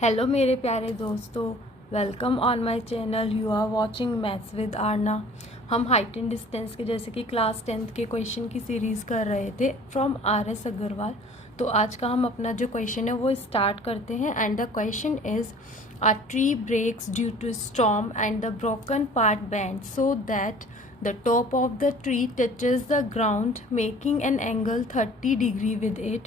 Hello मेरे प्यारे दोस्तों, welcome on my channel. You are watching maths with Aarna. हम हाइट एंड डिस्टेंस के जैसे कि क्लास 10th के क्वेश्चन की सीरीज़ कर रहे थे फ्रॉम RS अग्रवाल। तो आज का हम अपना जो क्वेश्चन है वो स्टार्ट करते हैं। And the question is a tree breaks due to storm and the broken part bends so that the top of the tree touches the ground, making an angle 30 degree with it.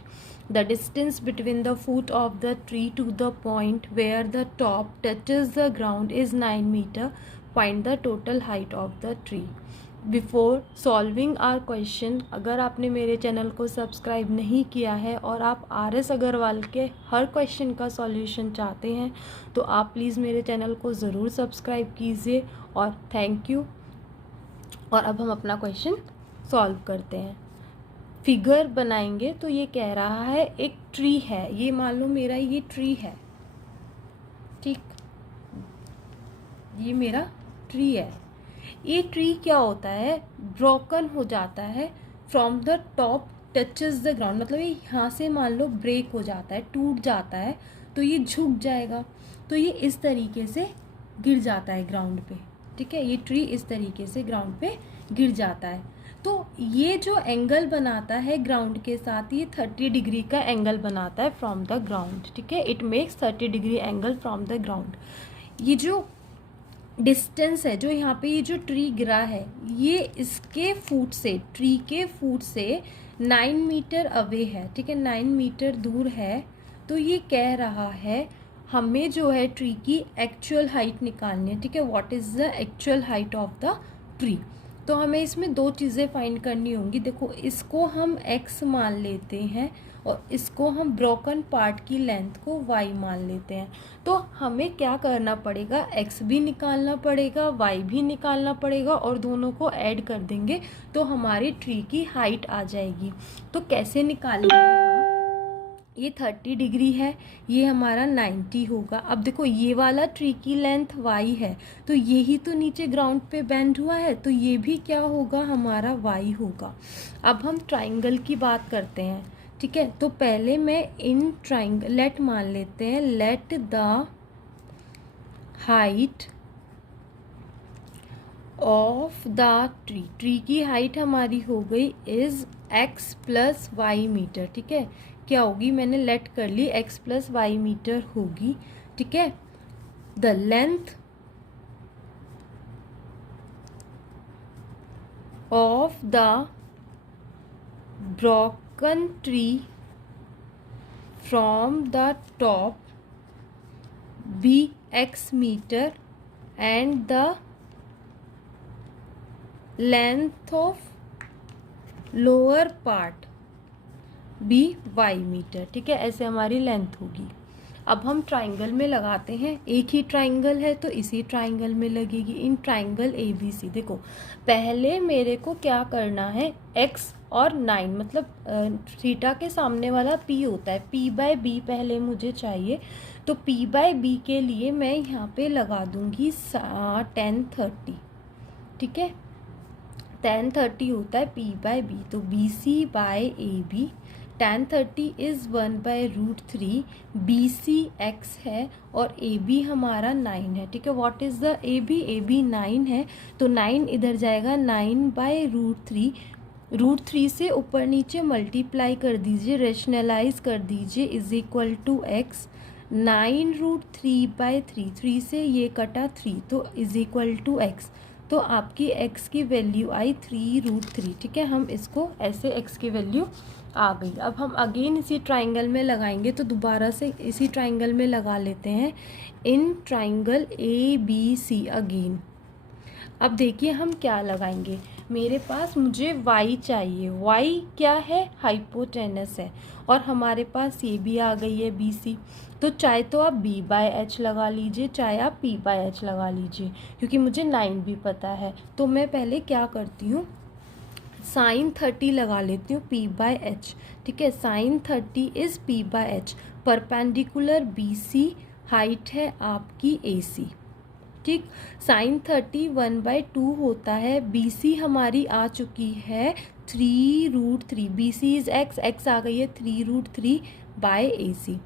The distance between the foot of the tree to the point where the top touches the ground is 9 meter. Find the total height of the tree. Before solving our question, अगर आपने मेरे channel को subscribe नहीं किया है और आप RS Agarwal के हर क्वेश्चन का सॉल्यूशन चाहते हैं तो आप प्लीज़ मेरे चैनल को ज़रूर सब्सक्राइब कीजिए और थैंक यू। और अब हम अपना क्वेश्चन सॉल्व करते हैं। फिगर बनाएंगे तो ये कह रहा है एक ट्री है, ये मान लो मेरा ये ट्री है, ठीक, ये मेरा ट्री है। ये ट्री क्या होता है, ब्रोकन हो जाता है from the top touches the ground, मतलब ये यहाँ से मान लो ब्रेक हो जाता है, टूट जाता है तो ये झुक जाएगा, तो ये इस तरीके से गिर जाता है ग्राउंड पे, ठीक है। ये ट्री इस तरीके से ग्राउंड पे गिर जाता है। तो ये जो एंगल बनाता है ग्राउंड के साथ, ये 30 डिग्री का एंगल बनाता है फ्रॉम द ग्राउंड, ठीक है। It makes 30 degree angle from the ground. ये जो डिस्टेंस है, जो यहाँ पे ये जो ट्री गिरा है, ये इसके फुट से, ट्री के फुट से 9 मीटर अवे है, ठीक है, 9 मीटर दूर है। तो ये कह रहा है हमें जो है ट्री की एक्चुअल हाइट निकालनी है, ठीक है। What is the actual height of the tree. तो हमें इसमें दो चीज़ें फाइंड करनी होंगी। देखो, इसको हम x मान लेते हैं और इसको हम ब्रोकन पार्ट की लेंथ को y मान लेते हैं। तो हमें क्या करना पड़ेगा, x भी निकालना पड़ेगा, y भी निकालना पड़ेगा और दोनों को ऐड कर देंगे तो हमारी ट्री की हाइट आ जाएगी। तो कैसे निकालेंगे हम, ये 30 डिग्री है, ये हमारा 90 होगा। अब देखो, ये वाला ट्री की लेंथ y है तो ये ही तो नीचे ग्राउंड पे बेंड हुआ है, तो ये भी क्या होगा, हमारा y होगा। अब हम ट्राइंगल की बात करते हैं, ठीक है। तो पहले मैं इन ट्राइंगल लेट मान लेते हैं, let the height of the tree, tree की हाइट हमारी हो गई is x plus y metre, ठीक है। क्या होगी, मैंने लेट कर ली, x प्लस वाई मीटर होगी, ठीक है। The length of the broken tree from the top be x metre and the length of lower part be y metre, ठीक है। ऐसे हमारी लेंथ होगी। अब हम ट्राइंगल में लगाते हैं, एक ही ट्राइंगल है तो इसी ट्राइंगल में लगेगी, इन ट्राइंगल ABC। देखो, पहले मेरे को क्या करना है, x और 9, मतलब थीटा के सामने वाला p होता है, p/b पहले मुझे चाहिए। तो p/b के लिए मैं यहाँ पे लगा दूंगी tan 30, ठीक है। tan 30 होता है p/b, तो BC/AB। tan 30 is 1/√3, BC x है और AB हमारा 9 है, ठीक है। व्हाट इज़ द AB 9 है, तो 9 इधर जाएगा, 9/√3, √3 से ऊपर नीचे मल्टीप्लाई कर दीजिए, रेशनलाइज कर दीजिए, इज इक्वल टू x। 9√3/3, 3 से ये कटा 3 तो इज इक्वल टू x। तो आपकी x की वैल्यू आई 3√3, ठीक है। हम इसको ऐसे x की वैल्यू आ गई। अब हम अगेन इसी ट्राइंगल में लगाएंगे, तो दोबारा से इसी ट्राइंगल में लगा लेते हैं, इन ट्राइंगल ABC अगेन। अब देखिए हम क्या लगाएंगे, मेरे पास मुझे y चाहिए, y क्या है, हाइपोटेनस है, और हमारे पास ये भी आ गई है BC। तो चाहे तो आप B/H लगा लीजिए, चाहे आप P/H लगा लीजिए, क्योंकि मुझे 9 भी पता है। तो मैं पहले क्या करती हूँ, sin 30 लगा लेती हूँ P/H, ठीक है। sin 30 is P/H, perpendicular BC, height है आपकी AC, ठीक। sin 30 1/2 होता है, BC हमारी आ चुकी है 3√3, BC इज x आ गई है 3√3/AC।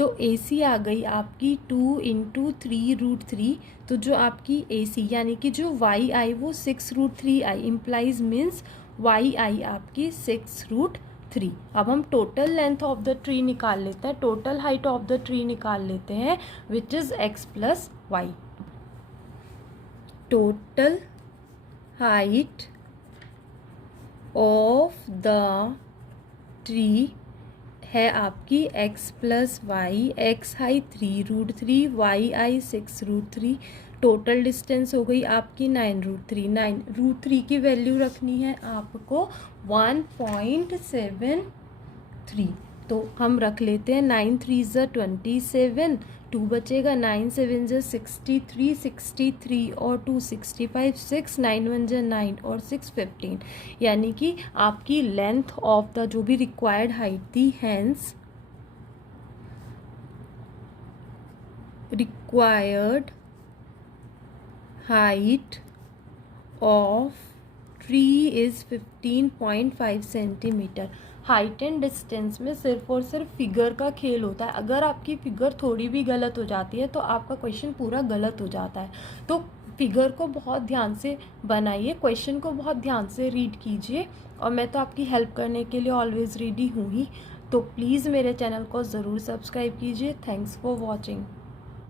तो AC आ गई आपकी 2 इंटू 3√3। तो जो आपकी AC यानी कि जो YI वो 6√3i इम्प्लाइज मीन्स YI आपकी 6√3। अब हम total length of the tree निकाल लेते हैं, total height of the tree निकाल लेते हैं which is x plus y. Total height of the tree है आपकी x प्लस वाई, एक्स हाई 3√3, वाई आई 6√3। टोटल डिस्टेंस हो गई आपकी 9√3। 9√3 की वैल्यू रखनी है आपको 1.73। तो हम रख लेते हैं 9 3 ज़ 27, 2 बचेगा, 9 7 ज़ 63, 63 और 2 65, 6 9 1 ज़ 9 और 6 15। यानी कि आपकी लेंथ ऑफ द जो भी रिक्वायर्ड हाइट थी, hence required height of tree is 15.5 centimetre. Height and distance में सिर्फ और सिर्फ फिगर का खेल होता है। अगर आपकी फिगर थोड़ी भी गलत हो जाती है तो आपका क्वेश्चन पूरा गलत हो जाता है। तो फिगर को बहुत ध्यान से बनाइए, क्वेश्चन को बहुत ध्यान से रीड कीजिए, और मैं तो आपकी हेल्प करने के लिए ऑलवेज रेडी हूँ ही। तो प्लीज़ मेरे चैनल को ज़रूर सब्सक्राइब कीजिए। Thanks for watching.